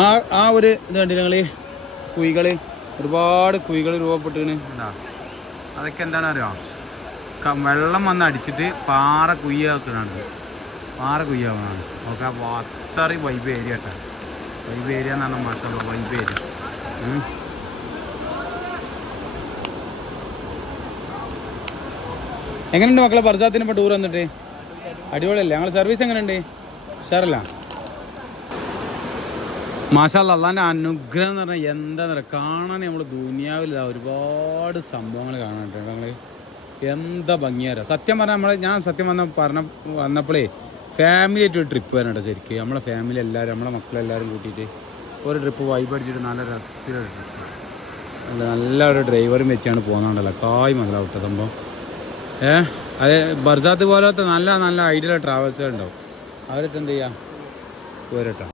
ആ ഒരു ഇത് കണ്ടില്ല നിങ്ങൾ കുഴികൾ ഒരുപാട് കുഴികൾ രൂപപ്പെട്ടിന്. അതൊക്കെ എന്താണ് അറിയാം, വെള്ളം വന്ന് അടിച്ചിട്ട് പാറ കുയ്യാക്കണാണ്, പാറ കുയ്യാവണാണ്. നോക്കാം അത്രയും വൈബ് ഏരിയ കേട്ടോ. വൈബ് ഏരിയ എന്ന് പറഞ്ഞാൽ മാത്രമല്ല വൈബ് ഏരിയ. എങ്ങനെയുണ്ട് മക്കളെ ബർസാത്തിന് ഇപ്പോൾ ടൂർ വന്നിട്ട്? അടിപൊളിയല്ലേ? ഞങ്ങൾ സർവീസ് എങ്ങനെയുണ്ട്? ഉഷാറല്ല? മാഷാ അല്ലാഹ്, അള്ളാൻ്റെ അനുഗ്രഹം എന്ന് പറഞ്ഞാൽ എന്താണെന്ന് പറയുക, കാണാൻ നമ്മൾ ദുനിയാവിൽ ഒരുപാട് സംഭവങ്ങൾ കാണാനുണ്ട്. ഞങ്ങൾ എന്താ ഭംഗിയാരോ സത്യം പറഞ്ഞാൽ. ഞാൻ സത്യം വന്നപ്പോഴേ ഫാമിലി ആയിട്ട് ഒരു ട്രിപ്പ് വരണട്ടോ. ശരിക്കും നമ്മളെ ഫാമിലി എല്ലാവരും, നമ്മളെ മക്കളെല്ലാവരും കൂട്ടിയിട്ട് ഒരു ട്രിപ്പ് വൈബ് അടിച്ചിട്ട് നല്ല രസത്തിലൊരു ട്രിപ്പ്, നല്ലൊരു ഡ്രൈവറും വെച്ചാണ് പോകുന്നുണ്ടല്ലോ. കായ് മുതലാവട്ടെ സംഭവം. അത് ബർസാത്ത് പോലത്തെ നല്ല നല്ല ഐഡിയൽ ട്രാവൽസുകൾ ഉണ്ടാവും. അവരൊക്കെ എന്ത് ചെയ്യുക പോരട്ടോ.